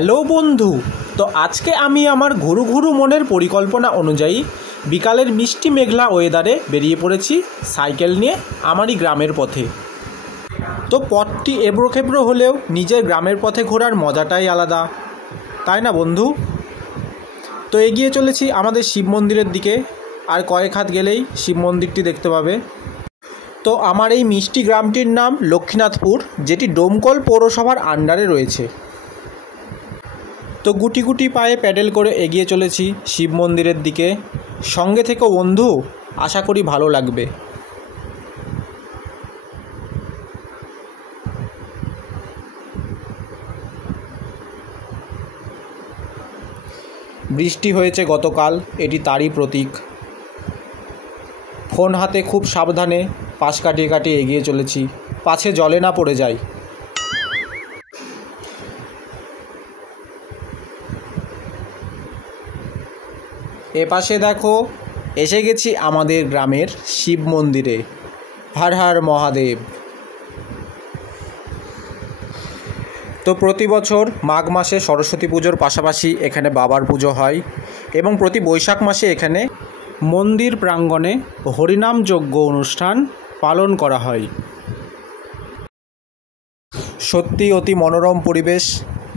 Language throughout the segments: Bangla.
হ্যালো বন্ধু, তো আজকে আমি আমার ঘুরু ঘুরু মনের পরিকল্পনা অনুযায়ী বিকালের মিষ্টি মেঘলা ওয়েদারে বেরিয়ে পড়েছি সাইকেল নিয়ে আমারই গ্রামের পথে। তো পথটি এবড়ো খেবড়ো হলেও নিজের গ্রামের পথে ঘোরার মজাটাই আলাদা, তাই না বন্ধু? তো এগিয়ে চলেছি আমাদের শিব মন্দিরের দিকে, আর কয়েক হাত গেলেই শিব মন্দিরটি দেখতে পাবে। তো আমার এই মিষ্টি গ্রামটির নাম লক্ষ্মীনাথপুর, যেটি ডোমকল পৌরসভার আন্ডারে রয়েছে। তো গুটি গুটি পায়ে প্যাডেল করে এগিয়ে চলেছি শিব মন্দিরের দিকে। সঙ্গে থেকো বন্ধু, আশা করি ভালো লাগবে। বৃষ্টি হয়েছে গতকাল, এটি তারই প্রতীক। ফোন হাতে খুব সাবধানে পাশ কাটিয়ে কাটিয়ে এগিয়ে চলেছি, পাছে জলে না পড়ে যায়। এপাশে দেখো, এসে গেছি আমাদের গ্রামের শিব মন্দিরে। হর হর মহাদেব। তো প্রতি বছর মাঘ মাসে সরস্বতী পুজোর পাশাপাশি এখানে বাবার পুজো হয়, এবং প্রতি বৈশাখ মাসে এখানে মন্দির প্রাঙ্গণে হরিনাম যজ্ঞ অনুষ্ঠান পালন করা হয়। সত্যি অতি মনোরম পরিবেশ,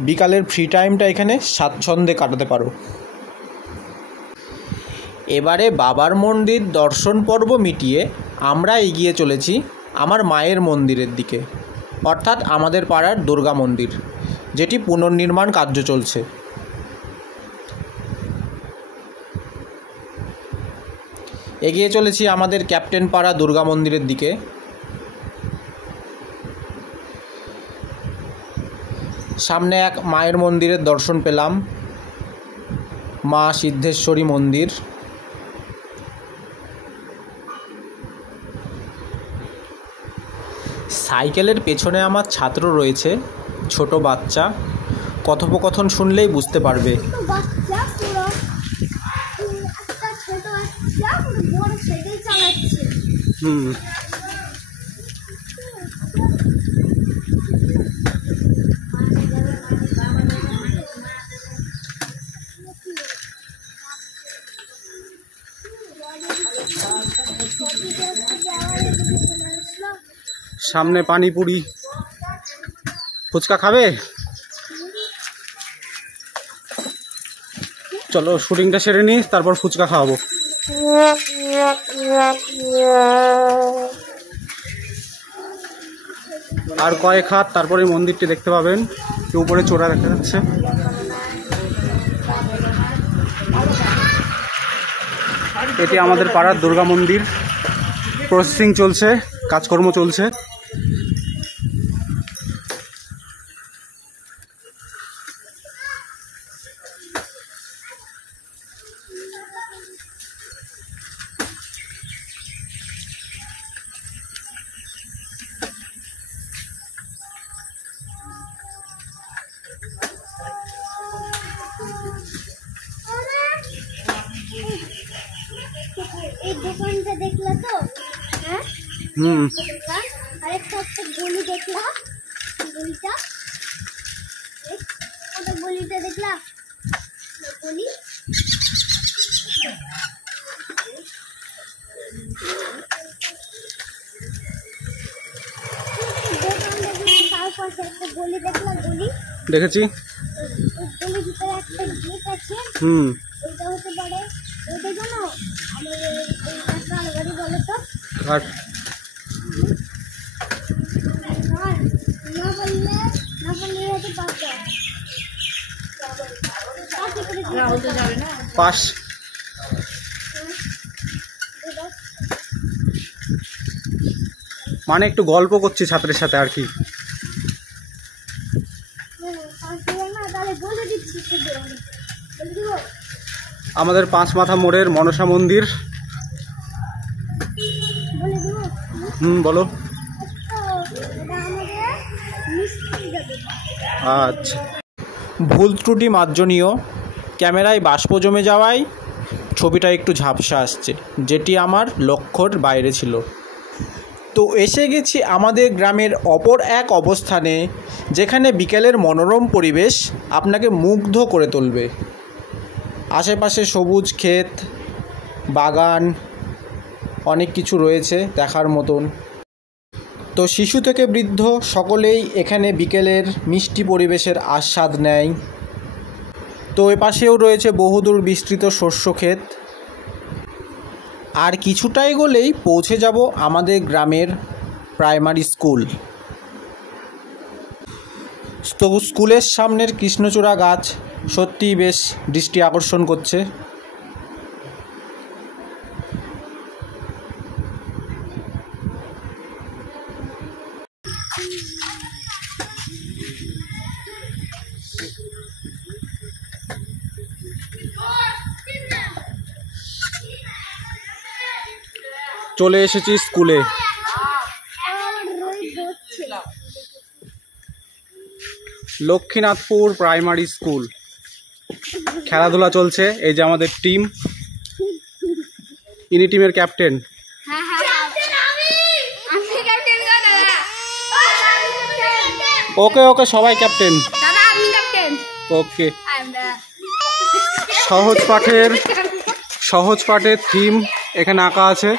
বিকালের ফ্রি টাইমটা এখানে স্বাচ্ছন্দ্যে কাটাতে পারো। এবারে বাবার মন্দির দর্শন পর্ব মিটিয়ে আমরা এগিয়ে চলেছি আমার মায়ের মন্দিরের দিকে, অর্থাৎ আমাদের পাড়ার দুর্গা মন্দির, যেটি পুনর্নির্মাণ কার্য চলছে। এগিয়ে চলেছি আমাদের ক্যাপ্টেন পাড়া দুর্গা মন্দিরের দিকে। সামনে এক মায়ের মন্দিরের দর্শন পেলাম, মা সিদ্ধেশ্বরী মন্দির। সাইকেলের পেছনে আমার ছাত্র রয়েছে, ছোট বাচ্চা। কথোপকথন শুনলেই বুঝতে পারবে। সামনে পানিপুরি, ফুচকা খাবে? চলো শুটিংটা সেরে নিই, তারপর ফুচকা খাওয়াবো। আর কয়েক হাত তারপরে মন্দিরটি দেখতে পাবেন, উপরে চূড়া দেখা যাচ্ছে। এটি আমাদের পাড়ার দুর্গা মন্দির। প্রসেসিং চলছে, কাজকর্ম চলছে। এই দোকানটা দেখলা তো? হ্যাঁ, আরেকটা একটা গলি দেখলা? গলিটা ওটা গলিটা দেখলা? গলি একটা গলি দেখলা? গলি দেখেছি। গলির ভিতরে একটা গেট আছে। ওইটা হতে পারে, ওইটা জানো আমাদের গাড়ি বলো তো? পাশ মানে একটু গল্প করছি ছাত্রের সাথে আর কি। আমাদের পাঁচ মাথা মোড়ের মনসা মন্দির। বলো। আচ্ছা, ভুল ত্রুটি মার্জনীয়। ক্যামেরায় বাষ্প জমে যাওয়ায় ছবিটা একটু ঝাপসা আসছে, যেটি আমার লক্ষ্যর বাইরে ছিল। তো এসে গেছি আমাদের গ্রামের অপর এক অবস্থানে, যেখানে বিকেলের মনোরম পরিবেশ আপনাকে মুগ্ধ করে তুলবে। আশেপাশে সবুজ ক্ষেত, বাগান, অনেক কিছু রয়েছে দেখার মতন। তো শিশু থেকে বৃদ্ধ সকলেই এখানে বিকেলের মিষ্টি পরিবেশের আস্বাদ নেয়। তো এপাশেও রয়েছে বহুদূর বিস্তৃত শস্য ক্ষেত। আর কিছুটা এগোলেই পৌঁছে যাব আমাদের গ্রামের প্রাইমারি স্কুল। তো স্কুলের সামনের কৃষ্ণচূড়া গাছ সত্যিই বেশ দৃষ্টি আকর্ষণ করছে। চলে এসেছি স্কুলে। Lakshminathpur primary school. খেলাধুলা চলছে। এই যে আমাদের টিম, ইনি টিমের ক্যাপ্টেন। ওকে ওকে, সবাই ক্যাপ্টেন। ওকে। সহজ পাঠের থিম এখানে আঁকা আছে।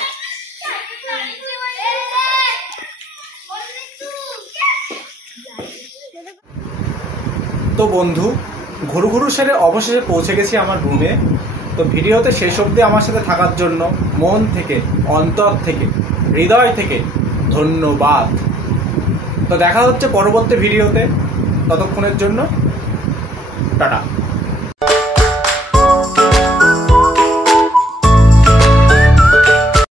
তো বন্ধু, ঘুরু সেরে অবশেষে পৌঁছে গেছি আমার রুমে। তো ভিডিওতে শেষ অবধি আমার সাথে থাকার জন্য মন থেকে, অন্তর থেকে, হৃদয় থেকে ধন্যবাদ। তো দেখা হচ্ছে পরবর্তী ভিডিওতে। ততক্ষণের জন্য টাটা।